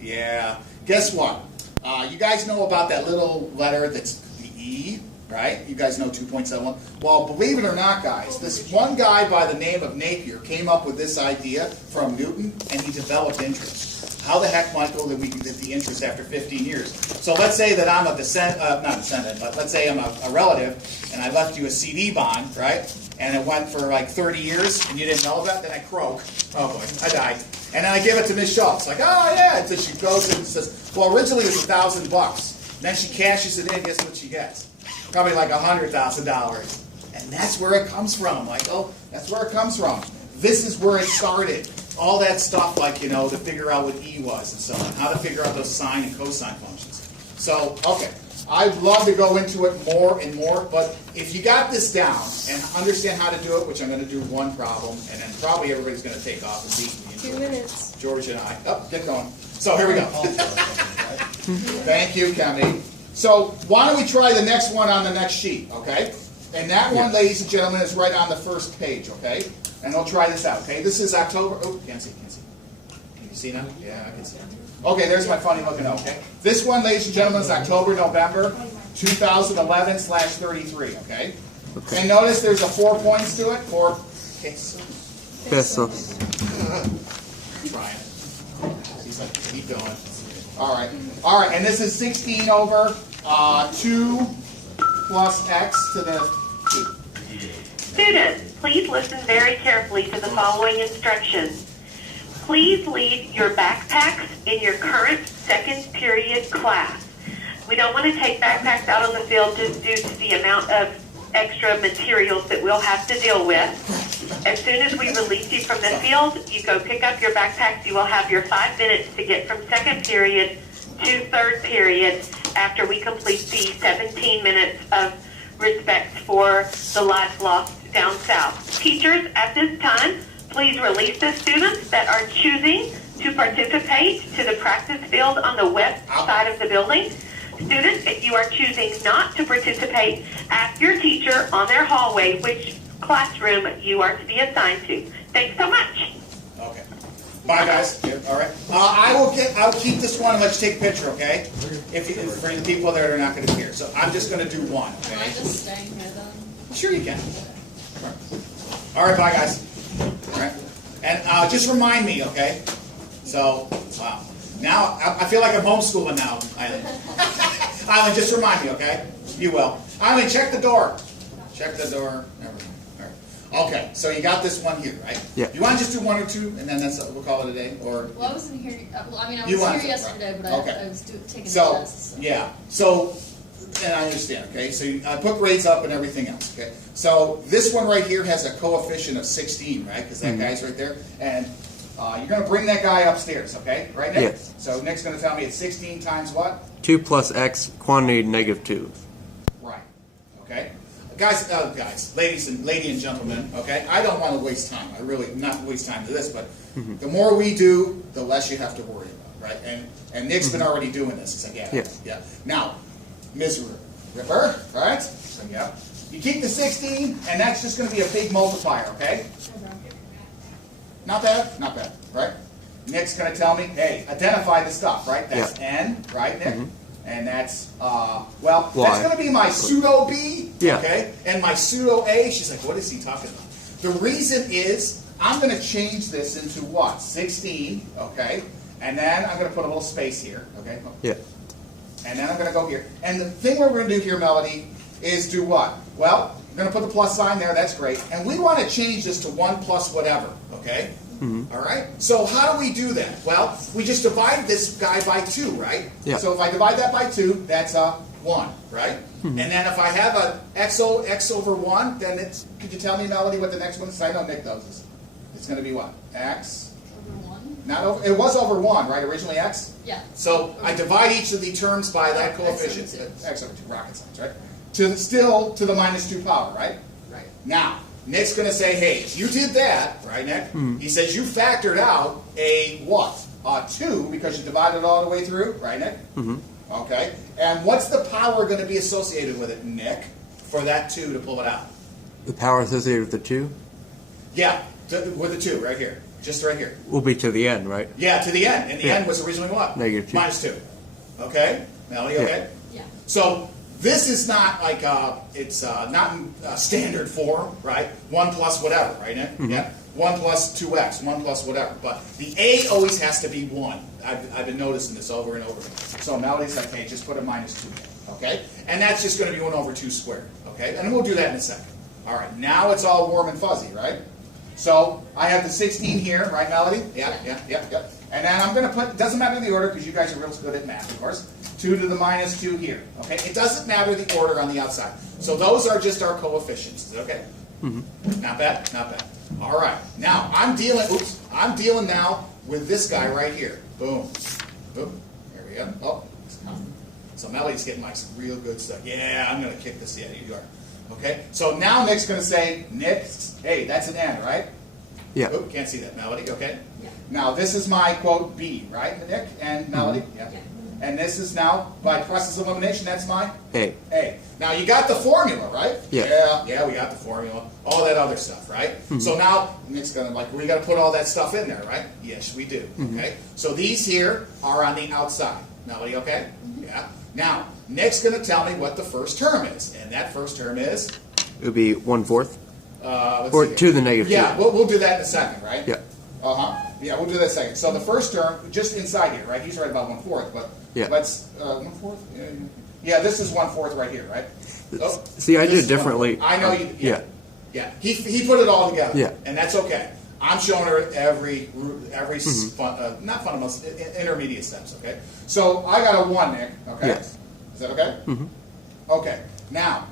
Yeah. Guess what? You guys know about that little letter that's the E, right? You guys know 2.71. Well, believe it or not, guys, this one guy by the name of Napier came up with this idea from Newton, and he developed interest. How the heck, Michael, did we get the interest after 15 years? So let's say that I'm a not descendant, but let's say I'm a relative, and I left you a CD bond, right? And it went for like 30 years, and you didn't know that, then I croak. Oh boy, I died. And then I give it to Miss Schultz, like, oh yeah. So she goes and says, well, originally it was $1,000. Then she cashes it in, guess what she gets? Probably like $100,000. And that's where it comes from, Michael. That's where it comes from. This is where it started. All that stuff, like, you know, to figure out what E was and so on, how to figure out those sine and cosine functions. So, okay, I'd love to go into it more and more, but if you got this down and understand how to do it, which I'm going to do one problem, and then probably everybody's going to take off and beat me. 2 minutes. George and I. Oh, get going. So here we go. Thank you, Kemi. So why don't we try the next one on the next sheet, okay? And that one, ladies and gentlemen, is right on the first page, okay? And we'll try this out, okay? This is October. Oh, can't see. Can you see now? Yeah, I can see. Okay, there's my funny looking note, okay? This one, ladies and gentlemen, is October, November 2011/33, okay? And notice there's a 4 points to it. 4 pesos. Trying. He's like, keep going. All right, and this is 16 over 2 plus x to the 2. Students, please listen very carefully to the following instructions. Please leave your backpacks in your current second period class. We don't want to take backpacks out on the field just due to the amount of extra materials that we'll have to deal with. As soon as we release you from the field, you go pick up your backpacks. You will have your 5 minutes to get from second period to third period after we complete the 17 minutes of respect for the lives lost down south. Teachers, at this time, please release the students that are choosing to participate to the practice field on the west side of the building. Students, if you are choosing not to participate, ask your teacher on their hallway which classroom you are to be assigned to. Thanks so much. Okay. Bye, guys. All right. I'll keep this one and let you take a picture, okay? For the people that are not going to be here. So I'm just going to do one. Okay? Am I just staying here then? Sure you can. All right, bye, guys. All right. And just remind me, okay? So, wow. Now, I feel like I'm homeschooling now, Eileen. Eileen, just remind me, okay? You will. Eileen, check the door. Check the door. Everything. All right. Okay, so you got this one here, right? Yeah. You want to just do 1 or 2, and then we'll call it a day? Or Well, I wasn't here. Well, I mean, I You was wanted here to, right. yesterday, but Okay. I was taking the So, tests. So. yeah. So, and I understand, okay? So I put grades up and everything else, okay? So this one right here has a coefficient of 16, right? Because that guy's right there. And you're going to bring that guy upstairs, okay? Right, Nick? Yes. So Nick's going to tell me it's 16 times what? 2 plus x, quantity -2. Right. Okay? Guys, lady and gentlemen, okay? I don't want to waste time. I really, not waste time to this, but the more we do, the less you have to worry about, right? And Nick's been already doing this. He's like, yeah. Yes. Yeah. Now, Ms. Ripper, all right? So, yeah. You keep the 16, and that's just going to be a big multiplier, okay? Not bad? Not bad, right? Nick's going to tell me, hey, identify the stuff, right? That's N, right, Nick? And that's, well, Y. that's going to be my pseudo B, Yeah. okay? And my pseudo A. She's like, what is he talking about? The reason is I'm going to change this into what? 16, okay? And then I'm going to put a little space here, okay? Yeah. And then I'm going to go here. And the thing we're going to do here, Melody, is do what? Well, we're going to put the plus sign there. That's great. And we want to change this to 1 plus whatever, okay? All right? So how do we do that? Well, we just divide this guy by 2, right? Yeah. So if I divide that by 2, that's a 1, right? And then if I have a x over 1, then it's, could you tell me, Melody, what the next one is? I know Nick knows this. It's going to be what? X. Over 1? Not over, it was over 1, right? Originally x? Yeah. So I divide each of the terms by that coefficient, x over 2, rocket science, right? Still to the -2 power, right? Right. Now, Nick's going to say, hey, you did that, right, Nick? He says you factored out a what? 2 because you divided it all the way through, right, Nick? Okay. And what's the power going to be associated with it, Nick, for that 2 to pull it out? The power associated with the 2? Yeah, with the 2 right here. Just right here. Will be to the end, right? Yeah, to the end. And the Yeah. end was originally what? -2. -2. Okay? Melody, Yeah. okay? Yeah. So this is not like it's not in standard form, right? 1 plus whatever, right, Nick? Yeah. 1 plus 2x, 1 plus whatever. But the a always has to be 1. I've been noticing this over and over again. So Melody's like, hey, just put a -2 there, okay? And that's just going to be 1 over 2 squared, okay? And we'll do that in a second. All right, now it's all warm and fuzzy, right? So I have the 16 here, right, Melody? Yeah. And then I'm going to put, it doesn't matter the order because you guys are real good at math, of course. 2 to the -2 here, okay? It doesn't matter the order on the outside. So those are just our coefficients, is it okay? Not bad, not bad. All right, now I'm dealing now with this guy right here. Boom, boom, here we go. Oh, so Melody's getting like some real good stuff. Yeah, I'm going to kick this, yeah, you are. Okay, so now Nick's going to say, Nick, hey, that's an N, right? Yeah. Oop, can't see that, Melody, okay? Yeah. Now this is my, quote, B, right, Nick and Melody? Yeah. And this is now, by process of elimination, that's my A. A. Now you got the formula, right? Yeah. Yeah, we got the formula. All that other stuff, right? So now Nick's gonna we gotta put all that stuff in there, right? Yes, we do. Okay. So these here are on the outside. Melody, okay? Yeah. Now Nick's gonna tell me what the first term is, and that first term is. It would be 1/4. Let's Or see here. to the -2. Yeah, we'll do that in a second, right? Yeah. Yeah, we'll do that in a second. So the first term, just inside here, right? He's right about 1/4, but Yeah. let's 1/4. Yeah, this is 1/4 right here, right? Oh, See, I this did is it differently. 1/4. I know you. Yeah. Yeah. He put it all together. Yeah. And that's okay. I'm showing her every not fundamentals, intermediate steps. Okay. So I got a 1, Nick. Okay. Yes. Is that okay? Okay. Now,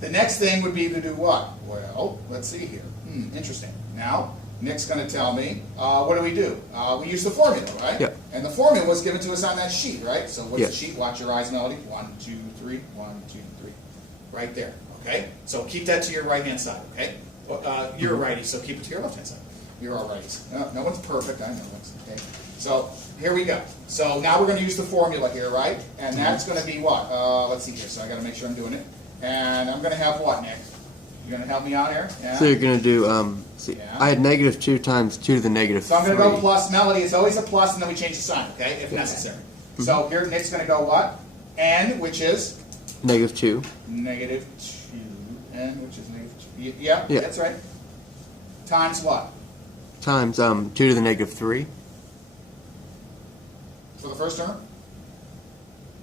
the next thing would be to do what? Well, let's see here. Interesting. Now, Nick's going to tell me, what do? We use the formula, right? Yeah. And the formula was given to us on that sheet, right? So what's Yeah. the sheet? Watch your eyes, Melody. 1, 2, 3. 1, 2, 3. Right there. Okay? So keep that to your right-hand side, okay? You're a righty, so keep it to your left-hand side. You're all righties. No one's perfect, I know. Okay? So here we go. So now we're going to use the formula here, right? And that's going to be what? Let's see here. So I got to make sure I'm doing it. And I'm going to have what, Nick? You going to help me out here? Yeah. So you're going to do, see, Yeah. I had -2 times 2 to the -3. So I'm going to go plus. Melody, it's always a plus, and then we change the sign, okay, if necessary. So here Nick's going to go what? N, which is? -2. -2. N, which is -2. Yeah, Yeah. that's right. Times what? Times 2 to the -3. For the first term?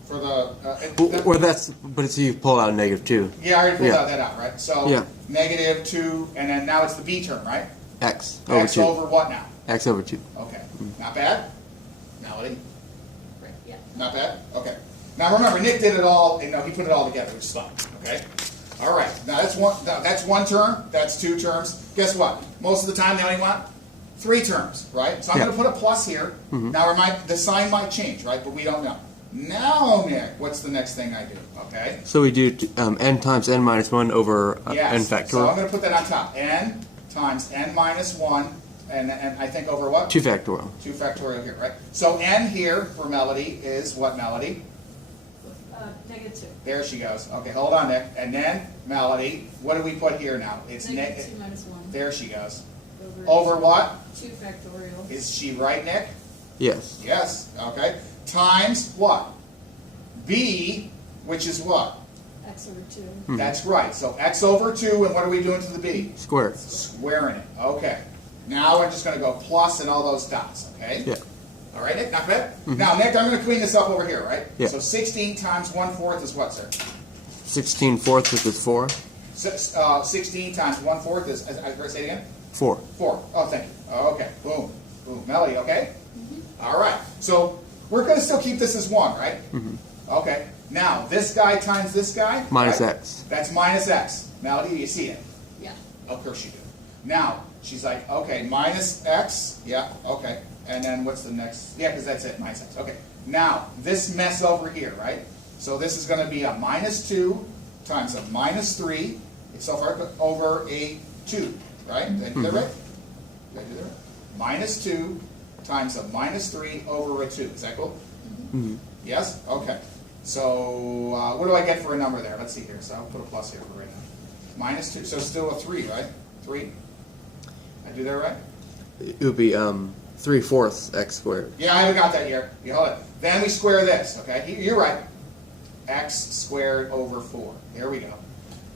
For the... Or that's, but it's you pull out -2. yeah, I already pulled Yeah. that out, right? So Yeah. -2, and then now it's the B term, right? X over X 2. over what now? X over 2. Okay. Not bad? Melody? Right. Yeah. Not bad? Okay. Now remember, Nick did it all, he put it all together, which is fun, okay? All right, now that's one term, that's 2 terms. Guess what? Most of the time they only want 3 terms, right? So I'm Yeah. going to put a plus here. Now the sign might change, right? But we don't know. Now, Nick, what's the next thing I do, okay? So we do n times n minus 1 over Yes. n So I'm factorial. going to put that on top. N times n minus 1, and I think over what? 2 factorial. 2 factorial here, right? So n here for Melody is what, Melody? -2. There she goes. Okay, hold on, Nick. And then, Melody, what do we put here now? It's -2 minus 1. There she goes. Over what? 2 factorial. Is she right, Nick? Yes. Yes. Okay. Times what? B, which is what? X over 2. That's right. So x over 2, and what are we doing to the b? Square. Squaring it. Okay. Now we're just going to go plus and all those dots, okay? Yeah. All right, Nick? Not bad? Now, Nick, I'm going to clean this up over here, right? Yeah. So 16 times 1/4 is what, sir? 16/4, which is 4. 16 times 1/4 is, say it again? 4. 4. Oh, thank you. Okay. Boom. Boom. Melody, okay? All right. So we're going to still keep this as 1, right? Okay. Now, this guy times this guy. Minus right? x. That's minus x. Melody, do you see it? Yeah. Of course you do. Now, she's like, okay, minus x. Yeah, okay. And then what's the next? Yeah, because that's it, minus x. Okay. Now, this mess over here, right? So this is going to be a -2 times a -3. So far, over a 2, right? Did I do that right? Did I do that right? -2 times a -3 over a 2. Is that cool? Yes? Okay. So what do I get for a number there? Let's see here. So I'll put a plus here for right now. -2. So still a 3, right? 3? I do that right? it would be 3/4 x squared. Yeah, I haven't got that yet. You hold it. Then we square this, okay? You're right. X squared over 4. There we go.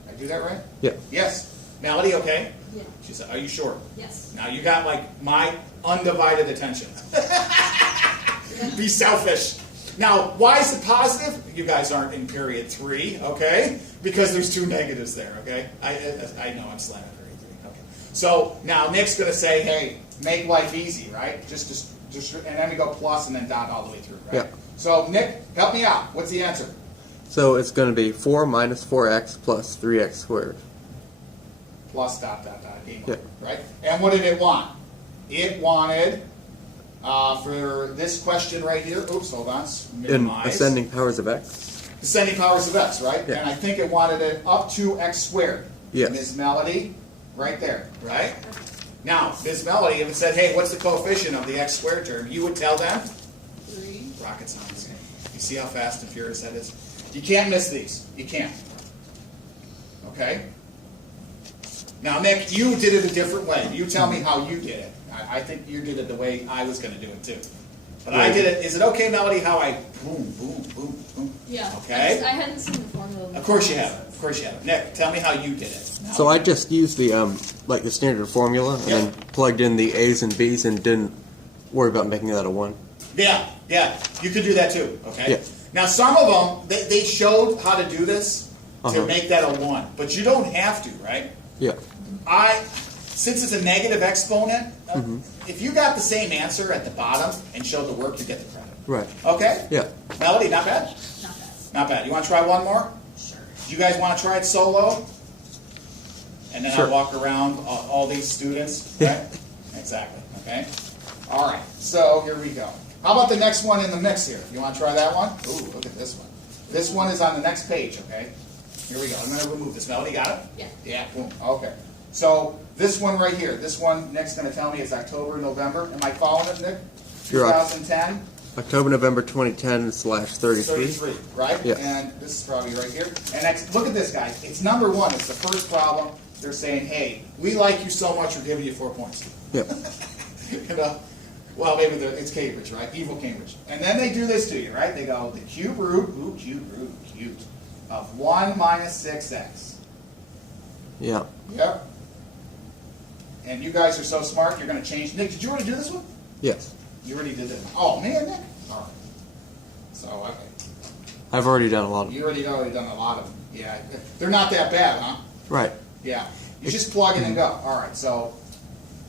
Did I do that right? Yeah. Yes. Melody, okay? Yeah. She said, are you sure? Yes. Now you got like my undivided attention. Be selfish. Now, why is it positive? You guys aren't in period 3, okay? Because there's 2 negatives there, okay? I know I'm slamming period 3. Okay. So now Nick's going to say, hey, make life easy, right? Just, and then we go plus and then dot all the way through, right? Yeah. So Nick, help me out. What's the answer? So it's going to be 4 minus 4x plus 3x squared. Plus dot dot dot, game Yeah. over, right? And what did it want? It wanted, for this question right here, oops, hold on, In minimize. ascending powers of x. Ascending powers of x, right? Yeah. And I think it wanted it up to x squared. Yes. Ms. Melody, right there, right? Now, Ms. Melody, if it said, hey, what's the coefficient of the x squared term, you would tell them? 3. Rocket science. You see how fast and furious that is? You can't miss these. You can't. Okay? Now, Nick, you did it a different way. You tell me how you did it. I think you did it the way I was going to do it, too. But I did it. Is it okay, Melody, how I boom, boom, boom, boom? Yeah. Okay. I hadn't seen the formula. Of course you have it. Of course you have it. Nick, tell me how you did it. So I just used the like the standard formula and then plugged in the a's and b's and didn't worry about making that a 1. Yeah, you could do that too, okay? Yeah. Now, some of them, they showed how to do this to Uh-huh. make that a 1, but you don't have to, right? Yeah. Since it's a negative exponent, if you got the same answer at the bottom and showed the work, you get the credit. Right. Okay? Yeah. Melody, not bad? Not bad. Not bad. You want to try one more? Sure. You guys want to try it solo? And then Sure. I walk around all these students, right? Exactly, okay? All right, so here we go. How about the next one in the mix here? You want to try that one? Ooh, look at this one. This one is on the next page, okay? Here we go. I'm going to remove this. Melody, got it? Yeah. Yeah, boom. Okay. So this one right here, this one Nick's going to tell me is October, November. Am I following it, Nick? You're right. 2010? October, November 2010/33. 33, right? Yeah. And this is probably right here. And look at this, guys. It's number 1. It's the first problem. They're saying, hey, we like you so much, we're giving you 4 points. Yeah. You know? Well, maybe it's Cambridge, right? Evil Cambridge. And then they do this to you, right? They go, the cube root, cute, of 1 minus 6x. Yeah. Yep. And you guys are so smart, you're going to change. Nick, did you already do this one? Yes. You already did it. Oh, man, Nick. All right. So, okay. I've already done a lot of You already done a lot of them. Yeah. They're not that bad, huh? Right. Yeah. You just plug in and go. All right, so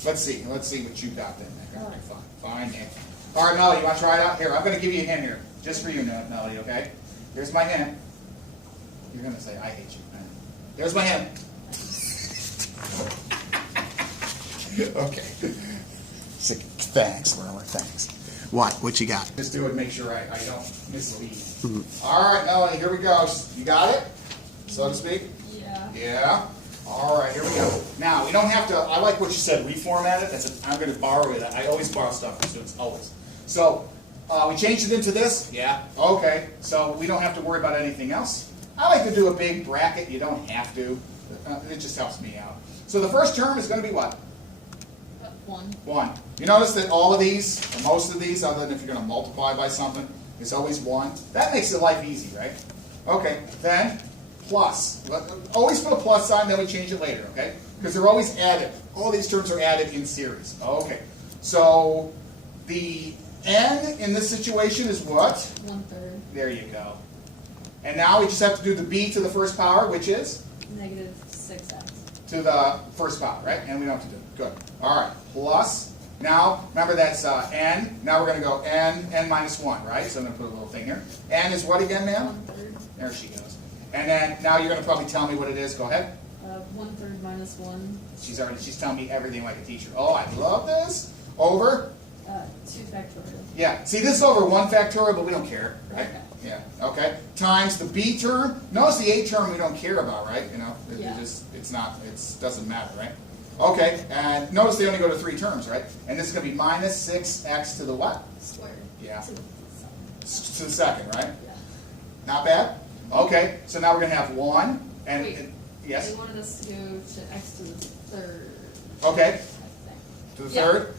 let's see. Let's see what you got then, Nick. All right, fine, Nick. All right, Melody, you want to try it out? Here, I'm going to give you a hint here. Just for you, Melody, okay? Here's my hint. You're going to say, I hate you. There's my hint. Okay. Thanks, Murmer, thanks. What you got? Just do it, make sure I don't mislead. All right, Melody, here we go. You got it, so to speak? Yeah. Yeah. All right, here we go. Now, we don't have to, I like what you said, reformat it. I'm going to borrow it. I always borrow stuff from students, always. So, we changed it into this? Yeah. Okay, so we don't have to worry about anything else. I like to do a big bracket. You don't have to. It just helps me out. So the first term is going to be what? 1. 1. You notice that all of these, or most of these, other than if you're going to multiply by something, is always 1. That makes the life easy, right? Okay, then plus. Always put a plus sign, then we change it later, okay? Because they're always added. All these terms are added in series. Okay, so the n in this situation is what? 1/3. There you go. And now we just have to do the b to the first power, which is? Negative 6x. To the first power, right? And we don't have to do it. Good. All right. Plus. Now, remember that's n. Now we're going to go n minus 1, right? So I'm going to put a little thing here. N is what again, ma'am? 1/3. There she goes. And then now you're going to probably tell me what it is. Go ahead. 1/3 minus 1. She's telling me everything like a teacher. Oh, I love this. Over. 2 factorial. Yeah. See, this is over 1 factorial, but we don't care, right? Okay. Yeah. Okay. Times the b term. Notice the a term we don't care about, right? You know, Yeah. it doesn't matter, right? Okay. And notice they only go to 3 terms, right? And this is going to be minus 6x to the what? Squared. Yeah. To the To the second, right? Yeah. Not bad. Okay. So now we're going to have 1 and Wait. yes. They wanted us to go to x to the 3rd. Okay. I think. To the Yeah. third?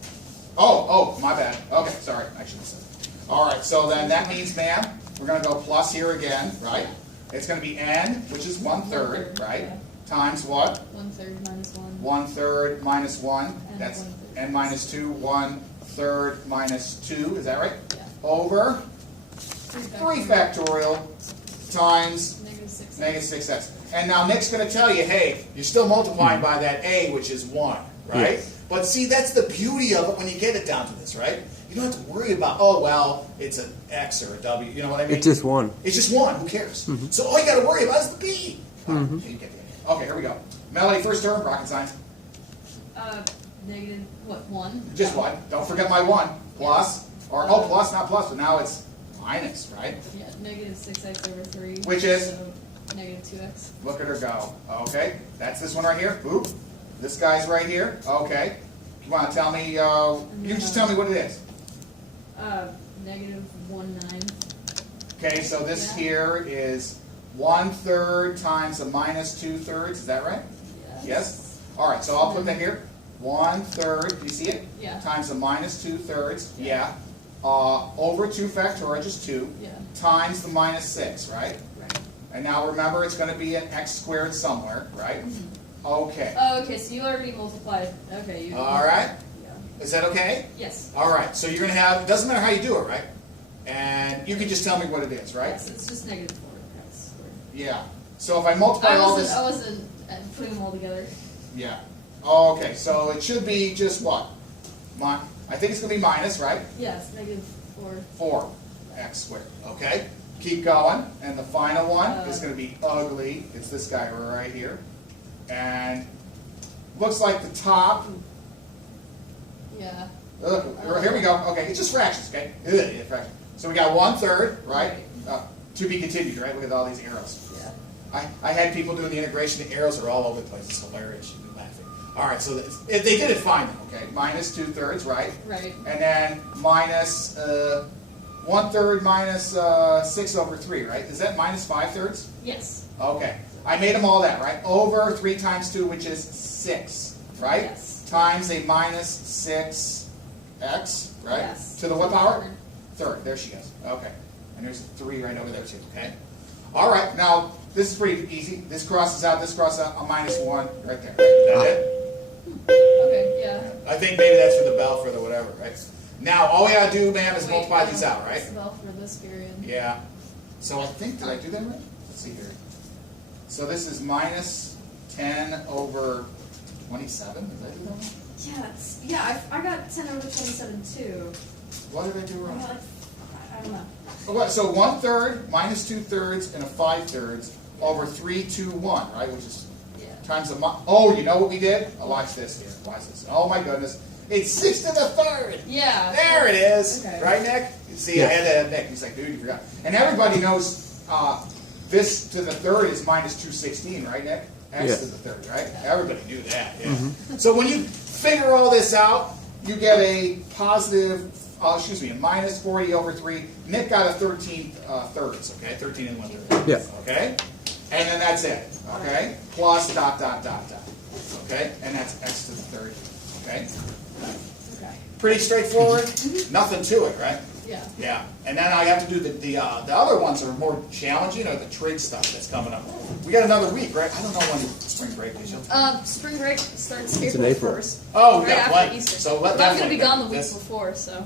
Oh, my bad. Okay, sorry. I should have said. All right, so then that means, ma'am, we're going to go plus here again, right? It's going to be n, which is 1/3, right? Yeah. Times what? 1/3 minus 1. 1/3 minus 1. And That's 1/3. n minus 2. 1/3 minus 2. Is that right? Yeah. Over 3 factorial times Negative 6. negative 6x. And now Nick's going to tell you, hey, you're still multiplying by that a, which is 1, right? Yes. But see, that's the beauty of it when you get it down to this, right? You don't have to worry about, oh, well, it's an x or a w, you know what I mean? It's just one. It's just 1, who cares? So all you got to worry about is the b. You get the idea. Okay, here we go. Melody, first term, rocket science. Negative, what, 1? Just 1. Don't forget my 1. Plus, or, oh, plus, not plus, but now it's minus, right? Yeah, negative 6x over 3. Which is? So negative 2x. Look at her go. Okay, that's this one right here. Oop. This guy's right here. Okay. You want to tell me, you just tell me what it is. Negative 1/9. Okay, so this Yeah. here is 1/3 times a minus 2/3. Is that right? Yes? All right, so I'll put that here. 1/3, do you see it? Yeah. Times a minus 2/3. Yeah. Yeah. Over 2 factorial, just 2. Yeah. Times the minus 6, right? Right. And now remember, it's going to be an x squared somewhere, right? Okay. Oh, okay, so you already multiplied. Okay. You, All right. Yeah. Is that okay? Yes. All right, so you're going to have, doesn't matter how you do it, right? And you can just tell me what it is, right? Yes, it's just negative 4x squared. Yeah. So if I multiply all this, I wasn't putting them all together. yeah. Okay, so it should be just what? I think it's going to be minus, right? Yes, negative 4 x squared. Okay. Keep going, and the final one is going to be ugly. It's this guy right here, and looks like the top. Yeah. Look, here we go. Okay, it's just fractions. Okay, yeah, fractions. So we got 1/3, right? To be continued, right? Look at all these arrows. Yeah. I had people doing the integration. The arrows are all over the place. It's hilarious. You'd be laughing. All right, so they did it fine. Okay, minus 2/3, right? Right. And then minus 1/3 minus 6 over 3, right? Is that minus 5/3? Yes. Okay, I made them all that, right? Over 3 times 2, which is 6, right? Yes. Times a minus 6x, right? Yes. To the what power? Third. There she goes. Okay. And there's a 3 right over there too, okay? All right, now this is pretty easy. This crosses out, a minus 1 right there. Is that it? Okay, yeah. I think maybe that's for the bell for the whatever, right? Now, all we gotta do, ma'am, is Wait, multiply these out, right? It's well for this period. Yeah. So I think, did I do that right? Let's see here. So this is minus 10 over 27? Did I do that right? Yeah, I got 10 over 27 too. What did I do I wrong? got like, I don't know. So 1/3 minus 2/3 and a 5/3 over 3, 2, 1, right? Which is Yeah. times the oh, you know what we did? Oh, watch this here. Watch this. Oh my goodness. It's 6 to the 3rd. Yeah. There it is. Okay. Right, Nick? You see, I had to have Nick. He's like, dude, you forgot. And everybody knows this to the 3rd is minus 216, right, Nick? X Yeah. to the 3rd, right? Everybody knew that, yeah. So when you figure all this out, you get a positive, a minus 40 over 3. Nick got a 13 thirds, okay? 13 and 1/3. Yeah. Okay? And then that's it, okay? Plus dot. Okay? And that's x to the 3rd, okay? Okay. Pretty straightforward. Nothing to it, right? Yeah. Yeah. And then I have to do the other ones that are more challenging, or the trig stuff that's coming up. We got another week, right? I don't know when spring break is. Spring break starts It's in April April. 1st. Oh, Right yeah. after what? Easter. So what? But I'm gonna be gone the week This- before, so.